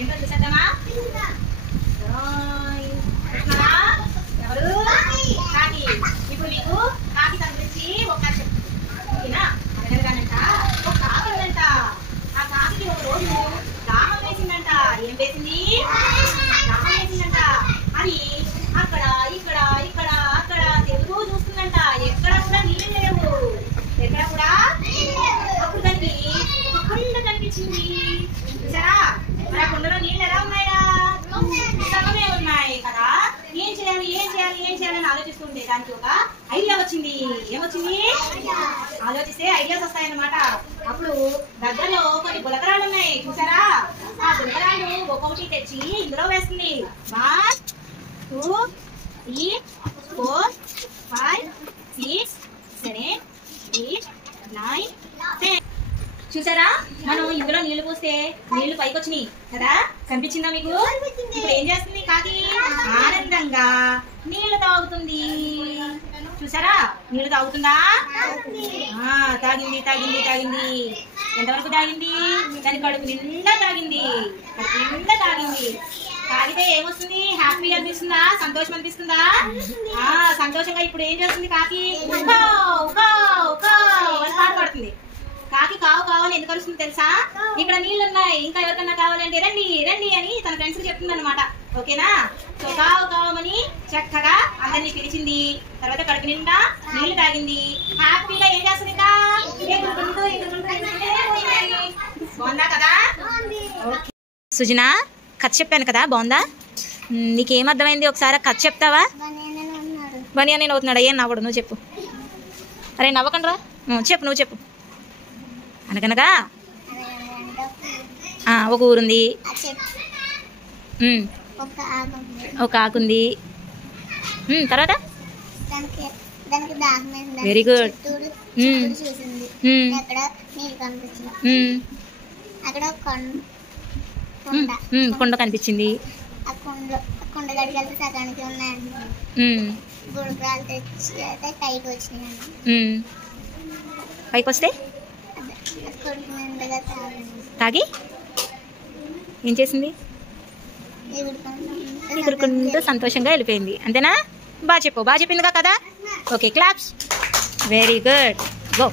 ఏంటో చూసేద్దామా? ఎవరు? కాకి. ఇప్పుడు మీకు కాకి కనిపించి ఒక ఓకేనా? అనగనగానంట ఒక కాకి ఉందంట. ఆ కాకి ఒక రోజు దాహం వేసిందంట. ఏం వేసింది? దాహం వేసిందంట. అది అక్కడ ఇక్కడ ఇక్కడ అక్కడ తిరుగుతూ చూస్తుందంట. ఎక్కడ కూడా నీళ్ళు లేవు. ఎక్కడ కూడా అప్పుడు దానికి ఒక కుండ కనిపించింది. చూసారా? మరి ఆ కుండలో నీళ్ళు ఎలా ఉన్నాయా? సగమే ఉన్నాయి కదా. ఏం చేయాలి ఏం చేయాలి ఏం చేయాలని ఆలోచిస్తుంటే దానికి ఒక ఐడియా వచ్చింది. ఏమొచ్చింది? ఆలోచిస్తే ఐడియాస్ వస్తాయన్నమాట. అప్పుడు దగ్గరలో కొన్ని గులకరాళ్ళు ఉన్నాయి. చూసారా? ఆ గులకరాళ్ళు ఒక్కొక్కటి తెచ్చి ఇందులో వేస్తుంది. 1 2 3 4 5 6 7 8 9 10. చూసారా? మనం ఇందులో నీళ్లు పోస్తే నీళ్లు పైకి వచ్చినాయి కదా. కనిపించిందా మీకు? ఇప్పుడు ఏం చేస్తుంది కాకి? ఆనందంగా నీళ్లు తాగుతుంది. చూసారా? నీళ్లు తాగుతుందా? తాగింది తాగింది తాగింది. ఎంతవరకు తాగింది? దాని కడుపు నిండా తాగింది. కడుపు నిండా తాగింది. తాగితే ఏమొస్తుంది? హ్యాపీ అనిపిస్తుందా? సంతోషం అనిపిస్తుందా? సంతోషంగా ఇప్పుడు ఏం చేస్తుంది కాకి? అని పాట పాడుతుంది. కాకి కావు కావాలి ఎందుకు వస్తుంది తెలుసా? ఇక్కడ నీళ్ళు ఉన్నాయి, ఇంకా ఎవరికన్నా కావాలంటే రండి రండి అని తన ఫ్రెండ్స్ కి చెప్తుంది అనమాట. ఓకేనా? సో కావు కావమని చక్కగా అందరినీ పిలిచింది. తర్వాత కడుపు నిండా నీళ్లు తాగింది. హ్యాపీగా ఏం చేస్తుంది? బాగుందా కదా? సుజనా, కథ చెప్పాను కదా, బాగుందా? నీకేం అర్థమైంది? ఒకసారి కథ చెప్తావా? బనియా నేను అవుతున్నాడా? ఏం నవ్వడు, నువ్వు చెప్పు. అరే నవ్వకండి రా, చెప్పు, నువ్వు చెప్పు. అనగనగా ఒక ఊరుంది, ఒక ఆకుంది. తర్వాత వెరీ గుడ్. కొండ కనిపించింది. పైకి వస్తే తాగి ఏం చేసింది? ఎగురుకుంటూ సంతోషంగా వెళ్ళిపోయింది. అంతేనా? బాగా చెప్పు. బాగా చెప్పిందిగా కదా. Okay, claps. Very good. Go.